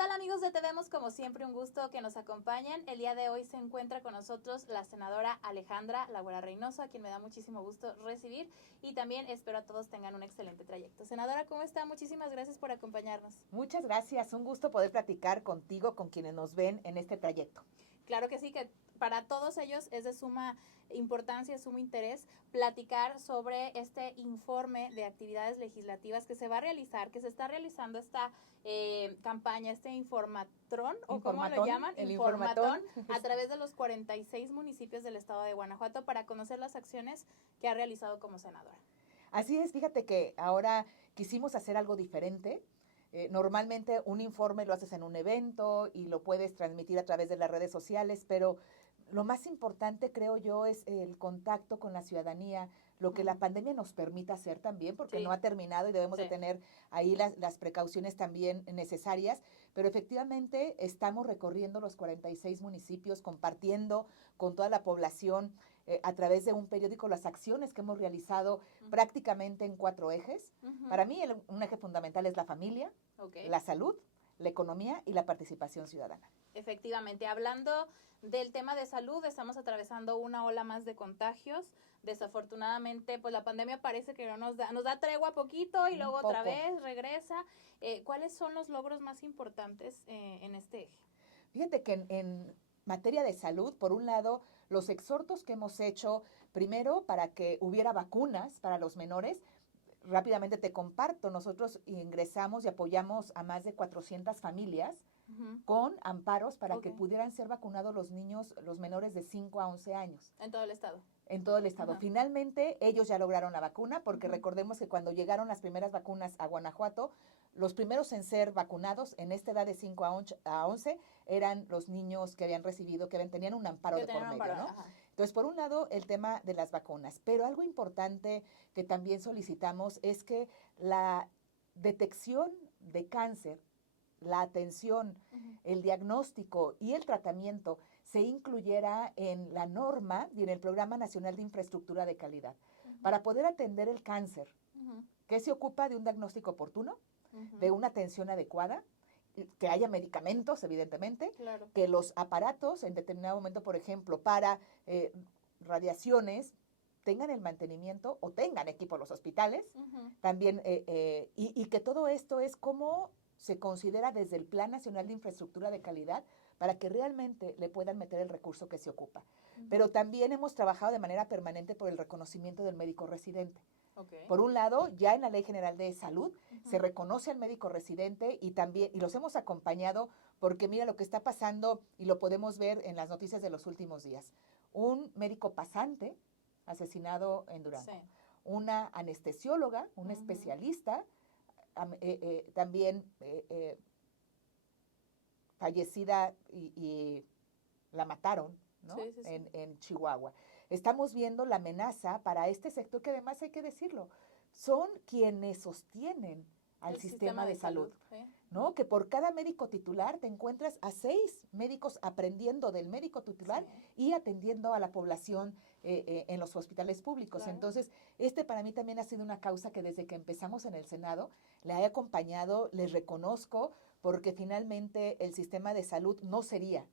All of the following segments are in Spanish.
tal, amigos de Te Vemos? Como siempre, un gusto que nos acompañen. El día de hoy se encuentra con nosotros la senadora Alejandra La Güera Reynoso, a quien me da muchísimo gusto recibir, y también espero a todos tengan un excelente trayecto. Senadora, ¿cómo está? Muchísimas gracias por acompañarnos. Muchas gracias, un gusto poder platicar contigo, con quienes nos ven en este trayecto. Claro que sí, que para todos ellos es de suma importancia, sumo interés platicar sobre este informe de actividades legislativas que se va a realizar, que se está realizando esta campaña, este informatrón, o ¿cómo lo llaman? El informatón. A través de los 46 municipios del estado de Guanajuato para conocer las acciones que ha realizado como senadora. Así es, fíjate que ahora quisimos hacer algo diferente. Normalmente un informe lo haces en un evento y lo puedes transmitir a través de las redes sociales, pero lo más importante, creo yo, es el contacto con la ciudadanía, lo que la pandemia nos permite hacer también, porque Sí. no ha terminado y debemos de tener ahí las precauciones también necesarias, pero efectivamente estamos recorriendo los 46 municipios, compartiendo con toda la población a través de un periódico las acciones que hemos realizado prácticamente en 4 ejes. Para mí un eje fundamental es la familia, la salud, la economía y la participación ciudadana. Efectivamente, hablando del tema de salud, estamos atravesando una ola más de contagios. Desafortunadamente, pues la pandemia parece que no nos da tregua poquito y luego otra vez regresa. ¿Cuáles son los logros más importantes en este eje? Fíjate que en materia de salud, por un lado, los exhortos que hemos hecho, primero para que hubiera vacunas para los menores. Rápidamente te comparto, nosotros ingresamos y apoyamos a más de 400 familias con amparos para que pudieran ser vacunados los niños, los menores de 5 a 11 años. ¿En todo el estado? En todo el estado. Finalmente, ellos ya lograron la vacuna, porque recordemos que cuando llegaron las primeras vacunas a Guanajuato, los primeros en ser vacunados en esta edad de 5 a 11 eran los niños que habían recibido, tenían un amparo de por medio, ¿no? Entonces, por un lado, el tema de las vacunas. Pero algo importante que también solicitamos es que la detección de cáncer, la atención, el diagnóstico y el tratamiento se incluyera en la norma y en el Programa Nacional de Infraestructura de Calidad. Para poder atender el cáncer, que se ocupa de un diagnóstico oportuno, de una atención adecuada, que haya medicamentos, evidentemente, que los aparatos en determinado momento, por ejemplo, para radiaciones, tengan el mantenimiento o tengan equipo en los hospitales, también, y que todo esto es como se considera desde el Plan Nacional de Infraestructura de Calidad para que realmente le puedan meter el recurso que se ocupa. Pero también hemos trabajado de manera permanente por el reconocimiento del médico residente. Por un lado, ya en la Ley General de Salud se reconoce al médico residente y también, y los hemos acompañado porque mira lo que está pasando y lo podemos ver en las noticias de los últimos días. Un médico pasante asesinado en Durango. Sí. Una anestesióloga, una especialista, también fallecida y la mataron, ¿no? Sí. En Chihuahua. Estamos viendo la amenaza para este sector que además hay que decirlo, son quienes sostienen al sistema de salud, ¿no? Que por cada médico titular te encuentras a 6 médicos aprendiendo del médico titular y atendiendo a la población en los hospitales públicos. Entonces, para mí también ha sido una causa que desde que empezamos en el Senado la he acompañado, les reconozco, porque finalmente el sistema de salud no sería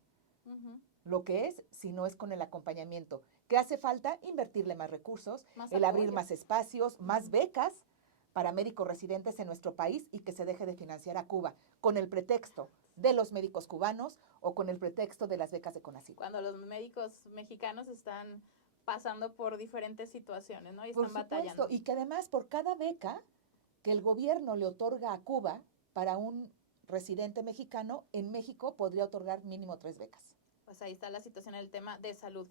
lo que es si no es con el acompañamiento. ¿Qué hace falta? Invertirle más recursos, el abrir más espacios, más becas para médicos residentes en nuestro país y que se deje de financiar a Cuba con el pretexto de los médicos cubanos o con el pretexto de las becas de CONACYT. Cuando los médicos mexicanos están pasando por diferentes situaciones, ¿no? Y están batallando. Y que además por cada beca que el gobierno le otorga a Cuba para un residente mexicano, en México podría otorgar mínimo 3 becas. Pues ahí está la situación en el tema de salud.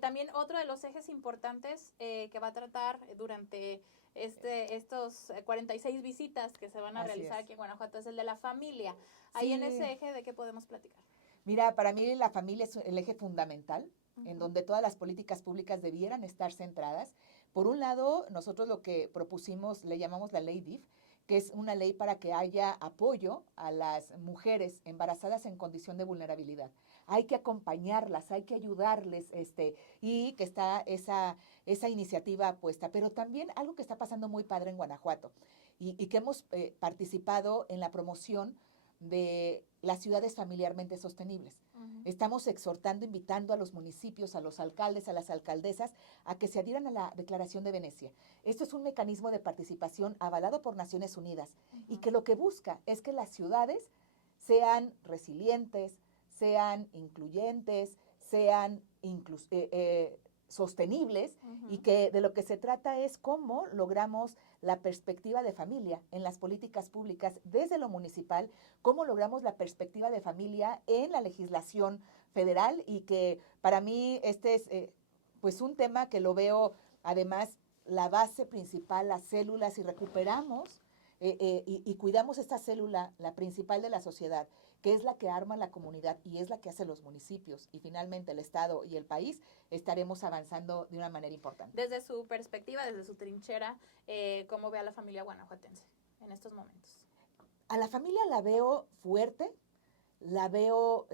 También otro de los ejes importantes que va a tratar durante estos 46 visitas que se van a realizar aquí en Guanajuato es el de la familia. Ahí en ese eje, ¿de qué podemos platicar? Mira, para mí la familia es el eje fundamental, en donde todas las políticas públicas debieran estar centradas. Por un lado, nosotros lo que propusimos, le llamamos la ley DIF, que es una ley para que haya apoyo a las mujeres embarazadas en condición de vulnerabilidad. Hay que acompañarlas, hay que ayudarles, y que está esa iniciativa puesta. Pero también algo que está pasando muy padre en Guanajuato y que hemos participado en la promoción de las ciudades familiarmente sostenibles. Estamos exhortando, invitando a los municipios, a los alcaldes, a las alcaldesas, a que se adhieran a la Declaración de Venecia. Esto es un mecanismo de participación avalado por Naciones Unidas y que lo que busca es que las ciudades sean resilientes, sean incluyentes, sean sostenibles, y que de lo que se trata es cómo logramos la perspectiva de familia en las políticas públicas desde lo municipal, cómo logramos la perspectiva de familia en la legislación federal, y que para mí este es pues un tema que lo veo además la base principal, las células, y recuperamos y cuidamos esta célula, la principal de la sociedad, que es la que arma la comunidad y es la que hace los municipios y finalmente el Estado y el país, estaremos avanzando de una manera importante. Desde su perspectiva, desde su trinchera, ¿cómo ve a la familia guanajuatense en estos momentos? A la familia la veo fuerte, la veo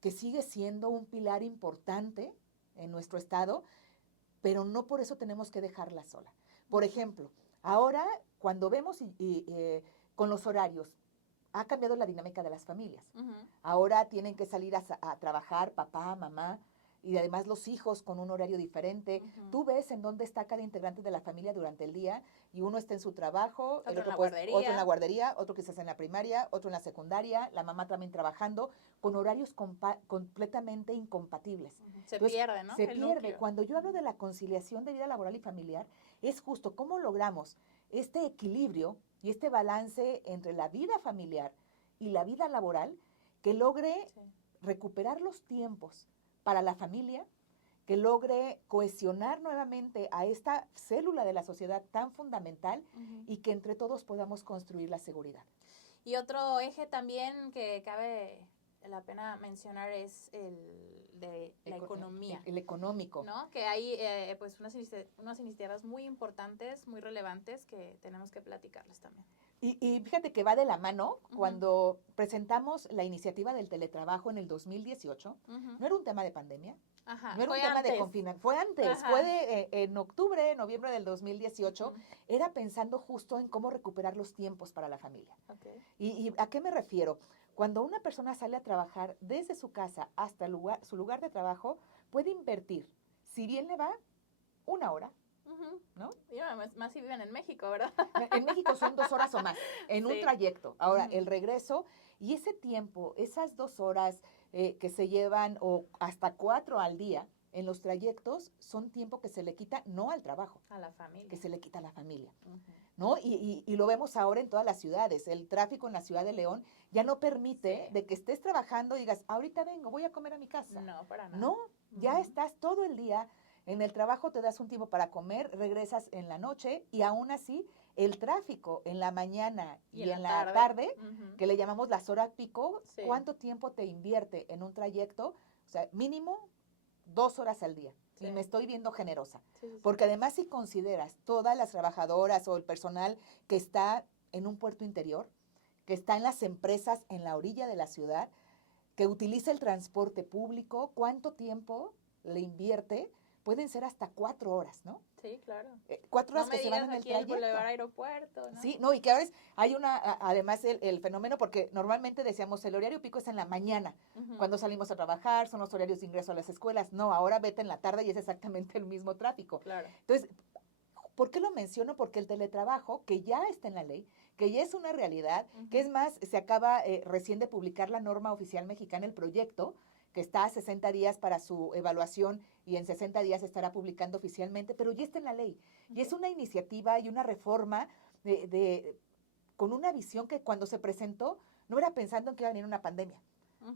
que sigue siendo un pilar importante en nuestro Estado, pero no por eso tenemos que dejarla sola. Por ejemplo, ahora cuando vemos con los horarios, ha cambiado la dinámica de las familias. Ahora tienen que salir a trabajar papá, mamá, y además los hijos con un horario diferente. Tú ves en dónde está cada integrante de la familia durante el día, y uno está en su trabajo, otro en la guardería, otro quizás en la primaria, otro en la secundaria, la mamá también trabajando, con horarios completamente incompatibles. Se pierde, ¿no? Se pierde. Cuando yo hablo de la conciliación de vida laboral y familiar, es justo cómo logramos este equilibrio y este balance entre la vida familiar y la vida laboral, que logre recuperar los tiempos para la familia, que logre cohesionar nuevamente a esta célula de la sociedad tan fundamental, y que entre todos podamos construir la seguridad. Y otro eje también que cabe la pena mencionar es el de la economía. El económico. ¿No? Que hay pues unas iniciativas muy importantes, muy relevantes, que tenemos que platicarles también. Y fíjate que va de la mano. Cuando presentamos la iniciativa del teletrabajo en el 2018, no era un tema de pandemia, no era un tema de confinamiento, fue antes, fue en octubre, noviembre del 2018, era pensando justo en cómo recuperar los tiempos para la familia. ¿Y a qué me refiero? Cuando una persona sale a trabajar desde su casa hasta su lugar de trabajo, puede invertir, si bien le va, 1 hora, ¿no? Y más si viven en México, ¿verdad? En México son 2 horas o más en un trayecto. Ahora, el regreso y ese tiempo, esas 2 horas que se llevan, o hasta 4 al día en los trayectos, son tiempo que se le quita no al trabajo, a la familia, que se le quita a la familia, ¿no? Y lo vemos ahora en todas las ciudades. El tráfico en la ciudad de León ya no permite de que estés trabajando y digas, ahorita vengo, voy a comer a mi casa. No, para nada. No, ya estás todo el día en el trabajo, te das un tiempo para comer, regresas en la noche, y aún así el tráfico en la mañana y en la tarde, que le llamamos las horas pico, ¿cuánto tiempo te invierte en un trayecto? O sea, mínimo 2 horas al día. Y me estoy viendo generosa. Porque además, si consideras todas las trabajadoras o el personal que está en un puerto interior, que está en las empresas en la orilla de la ciudad, que utiliza el transporte público, ¿cuánto tiempo le invierte? Pueden ser hasta 4 horas, ¿no? Sí, claro. 4 horas que se van en el trayecto. El Boulevard Aeropuerto, ¿no? Sí, no, y que ahora hay además el fenómeno, porque normalmente decíamos el horario pico es en la mañana, cuando salimos a trabajar, son los horarios de ingreso a las escuelas. No, ahora vete en la tarde y es exactamente el mismo tráfico. Claro. Entonces, ¿por qué lo menciono? Porque el teletrabajo, que ya está en la ley, que ya es una realidad, que es más, se acaba recién de publicar la norma oficial mexicana, el proyecto, que está a 60 días para su evaluación, y en 60 días estará publicando oficialmente, pero ya está en la ley. Y es una iniciativa y una reforma con una visión que cuando se presentó no era pensando en que iba a venir una pandemia,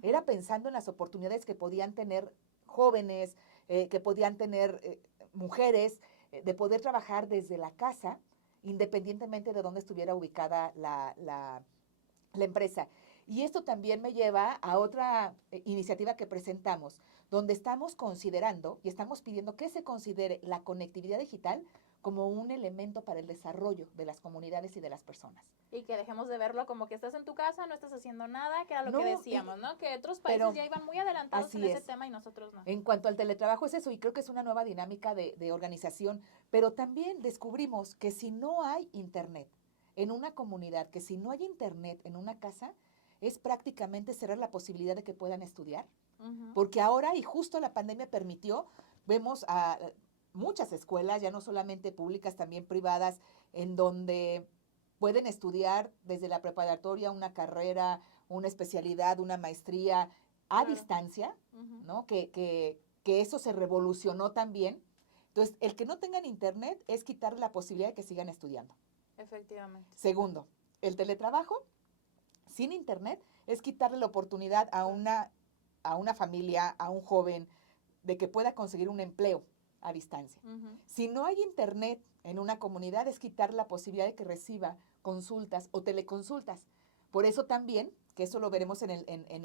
era pensando en las oportunidades que podían tener jóvenes, que podían tener mujeres, de poder trabajar desde la casa, independientemente de dónde estuviera ubicada la empresa. Y esto también me lleva a otra iniciativa que presentamos, donde estamos considerando y estamos pidiendo que se considere la conectividad digital como un elemento para el desarrollo de las comunidades y de las personas. Y que dejemos de verlo como que estás en tu casa, no estás haciendo nada, que era lo que decíamos, ¿no? Que otros países ya iban muy adelantados en ese tema y nosotros no. En cuanto al teletrabajo es eso, y creo que es una nueva dinámica de organización, pero también descubrimos que si no hay internet en una comunidad, que si no hay internet en una casa, es prácticamente cerrar la posibilidad de que puedan estudiar. Ujú. Porque ahora, y justo la pandemia permitió, vemos a muchas escuelas, ya no solamente públicas, también privadas, en donde pueden estudiar desde la preparatoria una carrera, una especialidad, una maestría a Claro. distancia, Ujú. ¿no? Que eso se revolucionó también. Entonces, el que no tengan internet es quitarle la posibilidad de que sigan estudiando. Efectivamente. Segundo, el teletrabajo sin internet es quitarle la oportunidad a una familia, a un joven, de que pueda conseguir un empleo a distancia. Ujú. Si no hay internet en una comunidad, es quitar la posibilidad de que reciba consultas o teleconsultas. Por eso también, que eso lo veremos en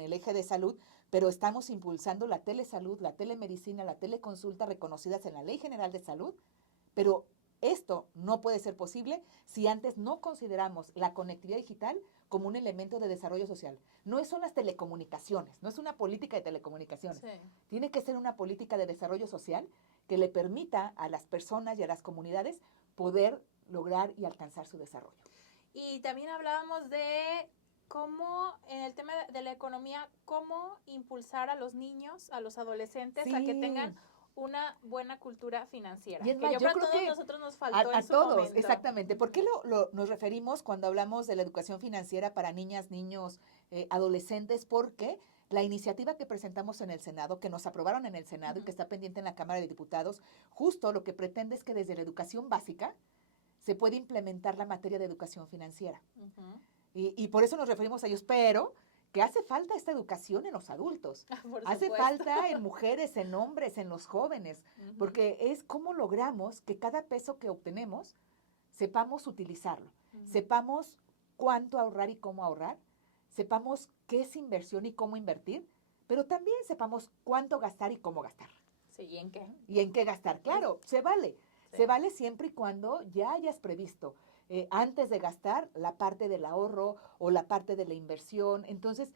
el eje de salud, pero estamos impulsando la telesalud, la telemedicina, la teleconsulta reconocidas en la Ley General de Salud, pero esto no puede ser posible si antes no consideramos la conectividad digital como un elemento de desarrollo social. No son las telecomunicaciones, no es una política de telecomunicaciones. Sí. Tiene que ser una política de desarrollo social que le permita a las personas y a las comunidades poder lograr y alcanzar su desarrollo. Y también hablábamos de cómo, en el tema de la economía, cómo impulsar a los niños, a los adolescentes, a que tengan una buena cultura financiera. Y es Que más, yo yo creo que creo a todos que nosotros nos faltó a en su todos, momento. exactamente. ¿Por qué nos referimos cuando hablamos de la educación financiera para niñas, niños, adolescentes? Porque la iniciativa que presentamos en el Senado, que nos aprobaron en el Senado y que está pendiente en la Cámara de Diputados, justo lo que pretende es que desde la educación básica se puede implementar la materia de educación financiera. Ujú. Y por eso nos referimos a ellos, pero que hace falta esta educación en los adultos. Por Hace supuesto. falta en mujeres, en hombres, en los jóvenes, Ujú. porque es cómo logramos que cada peso que obtenemos sepamos utilizarlo, Ujú. sepamos cuánto ahorrar y cómo ahorrar, sepamos qué es inversión y cómo invertir, pero también sepamos cuánto gastar y cómo gastar. Sí, ¿y en qué? ¿Y en qué gastar? Claro, se vale. Sí. Se vale siempre y cuando ya hayas previsto antes de gastar la parte del ahorro o la parte de la inversión. Entonces,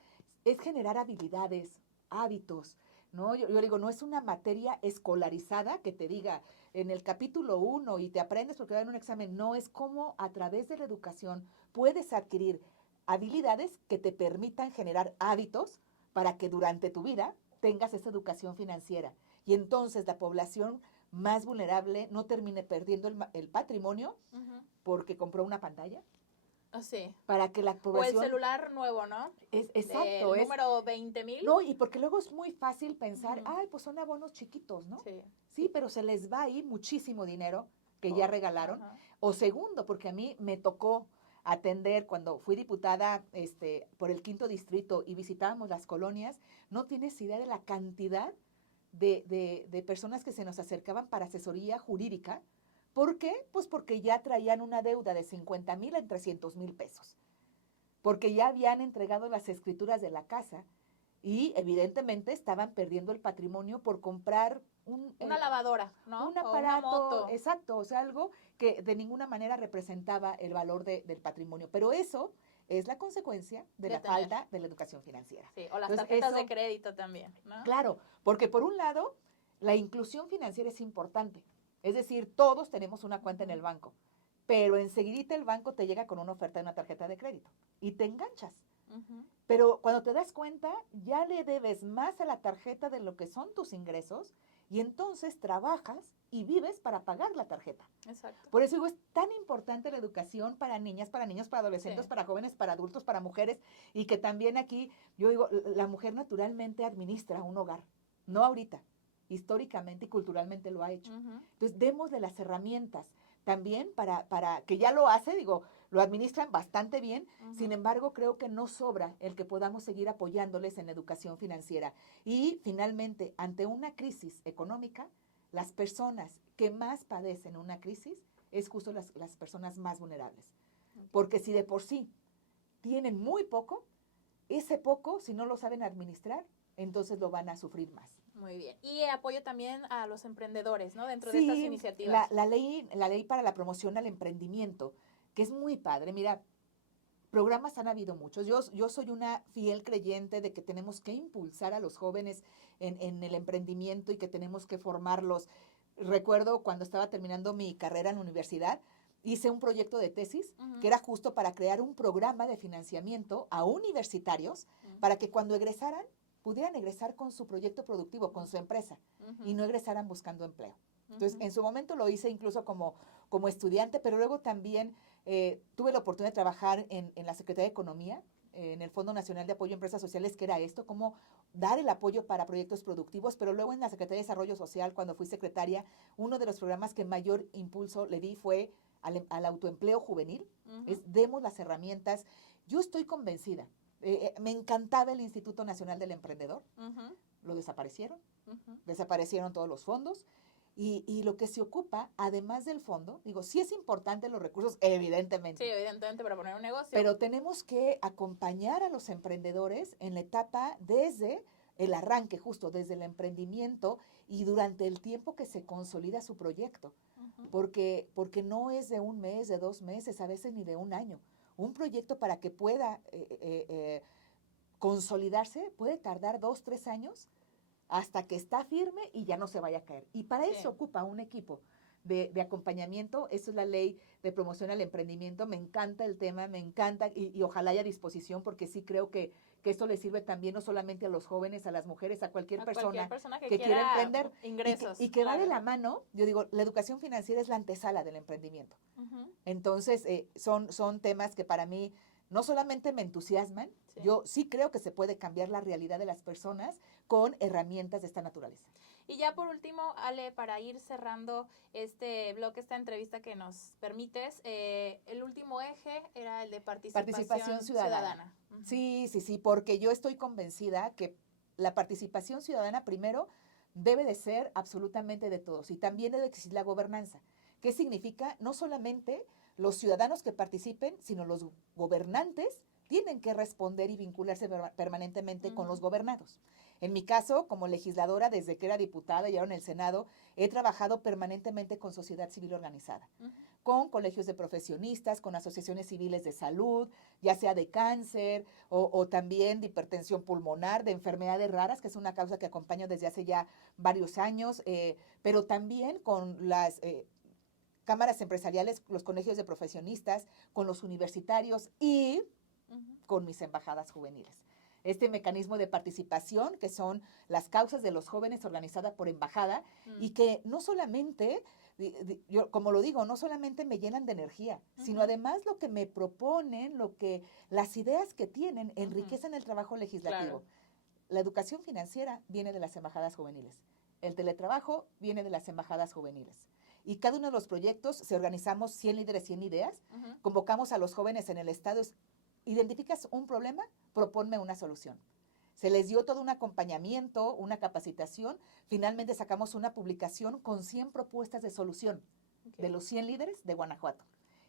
es generar habilidades, hábitos, ¿no? Yo digo, no es una materia escolarizada que te diga en el capítulo 1 y te aprendes porque va a haber un examen. No, es como a través de la educación puedes adquirir habilidades que te permitan generar hábitos para que durante tu vida tengas esa educación financiera. Y entonces la población más vulnerable no termine perdiendo el patrimonio Ujú. porque compró una pantalla. Sí. Para que la O el población... celular nuevo, ¿no? Es exacto. El número 20,000. No, y porque luego es muy fácil pensar, Ujú. ay, pues son abonos chiquitos, ¿no? Sí. Sí, pero se les va ahí muchísimo dinero que ya regalaron. Ajá. O segundo, porque a mí me tocó atender cuando fui diputada por el 5º distrito y visitábamos las colonias, no tienes idea de la cantidad de personas que se nos acercaban para asesoría jurídica. ¿Por qué? Pues porque ya traían una deuda de 50,000 en 300,000 pesos. Porque ya habían entregado las escrituras de la casa y evidentemente estaban perdiendo el patrimonio por comprar una lavadora, ¿no? un O una aparato, moto. exacto, o sea, algo que de ninguna manera representaba el valor del patrimonio. Pero eso es la consecuencia de la tener. falta de la educación financiera. Sí, o las Entonces, tarjetas de crédito también, ¿no? Claro, porque por un lado, la inclusión financiera es importante. Es decir, todos tenemos una cuenta en el banco, pero enseguidita el banco te llega con una oferta de una tarjeta de crédito y te enganchas. Ujú. Pero cuando te das cuenta, ya le debes más a la tarjeta de lo que son tus ingresos y entonces trabajas y vives para pagar la tarjeta. Exacto. Por eso digo, es tan importante la educación para niñas, para niños, para adolescentes, Sí. para jóvenes, para adultos, para mujeres, y que también aquí, yo digo, la mujer naturalmente administra un hogar, no ahorita, históricamente y culturalmente lo ha hecho. Ujú. Entonces, démosle las herramientas también para que ya lo hace, digo, lo administran bastante bien, Ujú. sin embargo, creo que no sobra el que podamos seguir apoyándoles en educación financiera. Y finalmente, ante una crisis económica, las personas que más padecen una crisis es justo las personas más vulnerables. Porque si de por sí tienen muy poco, ese poco, si no lo saben administrar, entonces lo van a sufrir más. Muy bien. Y apoyo también a los emprendedores, ¿no? Dentro de Sí, estas iniciativas. la ley para la promoción al emprendimiento, que es muy padre. Mira, programas han habido muchos. Yo soy una fiel creyente de que tenemos que impulsar a los jóvenes en el emprendimiento y que tenemos que formarlos. Recuerdo cuando estaba terminando mi carrera en la universidad, hice un proyecto de tesis que era justo para crear un programa de financiamiento a universitarios para que cuando egresaran pudieran egresar con su proyecto productivo, con su empresa, y no egresaran buscando empleo. Entonces, en su momento lo hice incluso como estudiante, pero luego también tuve la oportunidad de trabajar en la Secretaría de Economía, en el Fondo Nacional de Apoyo a Empresas Sociales, que era esto, cómo dar el apoyo para proyectos productivos, pero luego en la Secretaría de Desarrollo Social, cuando fui secretaria, uno de los programas que mayor impulso le di fue al autoempleo juvenil, demos las herramientas. Yo estoy convencida, me encantaba el Instituto Nacional del Emprendedor, lo desaparecieron, desaparecieron todos los fondos, y lo que se ocupa, además del fondo, digo, sí es importante los recursos, evidentemente. Sí, evidentemente para poner un negocio. Pero tenemos que acompañar a los emprendedores en la etapa desde el arranque, justo desde el emprendimiento y durante el tiempo que se consolida su proyecto. Porque no es de un mes, de 2 meses, a veces ni de un año. Un proyecto para que pueda consolidarse puede tardar 2, 3 años hasta que está firme y ya no se vaya a caer. Y para eso ocupa un equipo de acompañamiento. Eso es la ley de promoción al emprendimiento. Me encanta el tema, me encanta y ojalá haya disposición, porque sí creo que esto le sirve también no solamente a los jóvenes, a las mujeres, a cualquier persona que quiera emprender ingresos, y que va de la mano. Yo digo, la educación financiera es la antesala del emprendimiento. Entonces, son temas que para mí no solamente me entusiasman, yo sí creo que se puede cambiar la realidad de las personas con herramientas de esta naturaleza. Y ya por último, Ale, para ir cerrando este bloque, esta entrevista que nos permites, el último eje era el de participación ciudadana. Sí, porque yo estoy convencida que la participación ciudadana primero debe de ser absolutamente de todos y también debe existir la gobernanza. ¿Qué significa? No solamente los ciudadanos que participen, sino los gobernantes tienen que responder y vincularse permanentemente con los gobernados. En mi caso, como legisladora, desde que era diputada y ahora en el Senado, he trabajado permanentemente con sociedad civil organizada, con colegios de profesionistas, con asociaciones civiles de salud, ya sea de cáncer o también de hipertensión pulmonar, de enfermedades raras, que es una causa que acompaño desde hace ya varios años, pero también con las cámaras empresariales, los colegios de profesionistas, con los universitarios y con mis embajadas juveniles. Este mecanismo de participación, que son las causas de los jóvenes organizadas por embajada, y que no solamente, yo como lo digo, no solamente me llenan de energía, sino además lo que me proponen, las ideas que tienen, enriquecen el trabajo legislativo. Claro. La educación financiera viene de las embajadas juveniles. El teletrabajo viene de las embajadas juveniles. Y cada uno de los proyectos, se organizamos 100 líderes, 100 ideas, convocamos a los jóvenes en el estado. Identificas un problema, proponme una solución. Se les dio todo un acompañamiento, una capacitación. Finalmente sacamos una publicación con 100 propuestas de solución de los 100 líderes de Guanajuato.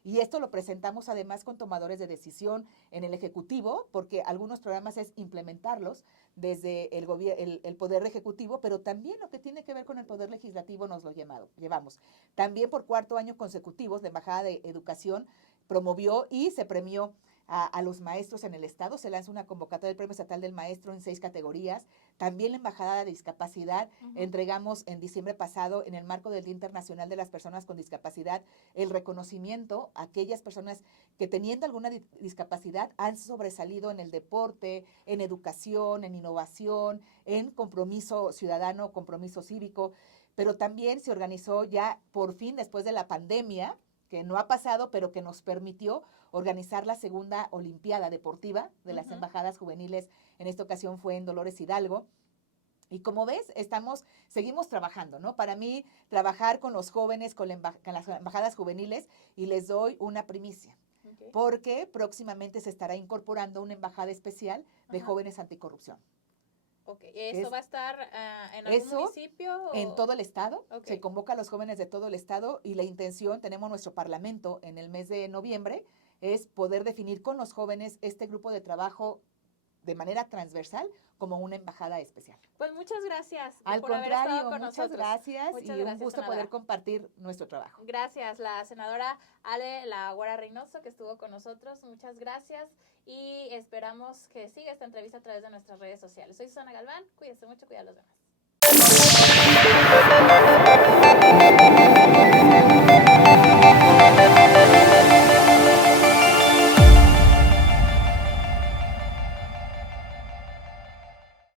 Y esto lo presentamos además con tomadores de decisión en el Ejecutivo, porque algunos programas es implementarlos desde el Poder Ejecutivo, pero también lo que tiene que ver con el Poder Legislativo nos lo llevamos. También por 4 años consecutivos la Embajada de Educación promovió y se premió a los maestros en el estado. Se lanza una convocatoria del Premio Estatal del Maestro en 6 categorías. También la Embajada de Discapacidad entregamos en diciembre pasado, en el marco del Día Internacional de las Personas con Discapacidad, el reconocimiento a aquellas personas que teniendo alguna discapacidad han sobresalido en el deporte, en educación, en innovación, en compromiso ciudadano, compromiso cívico. Pero también se organizó ya por fin después de la pandemia, que no ha pasado, pero que nos permitió organizar la segunda Olimpiada Deportiva de las embajadas juveniles. En esta ocasión fue en Dolores Hidalgo. Y como ves, seguimos trabajando, ¿no? Para mí, trabajar con los jóvenes, con las embajadas juveniles, y les doy una primicia. Porque próximamente se estará incorporando una embajada especial de jóvenes anticorrupción. ¿Eso va a estar en algún municipio? En todo el estado. Se convoca a los jóvenes de todo el estado y la intención, tenemos nuestro parlamento en el mes de noviembre, es poder definir con los jóvenes este grupo de trabajo de manera transversal como una embajada especial. Pues muchas gracias. Al contrario, muchas gracias y un gusto poder compartir nuestro trabajo. Gracias, la senadora Ale La Güera Reynoso, que estuvo con nosotros. Muchas gracias y esperamos que siga esta entrevista a través de nuestras redes sociales. Soy Susana Galván, cuídense mucho, cuida a los demás.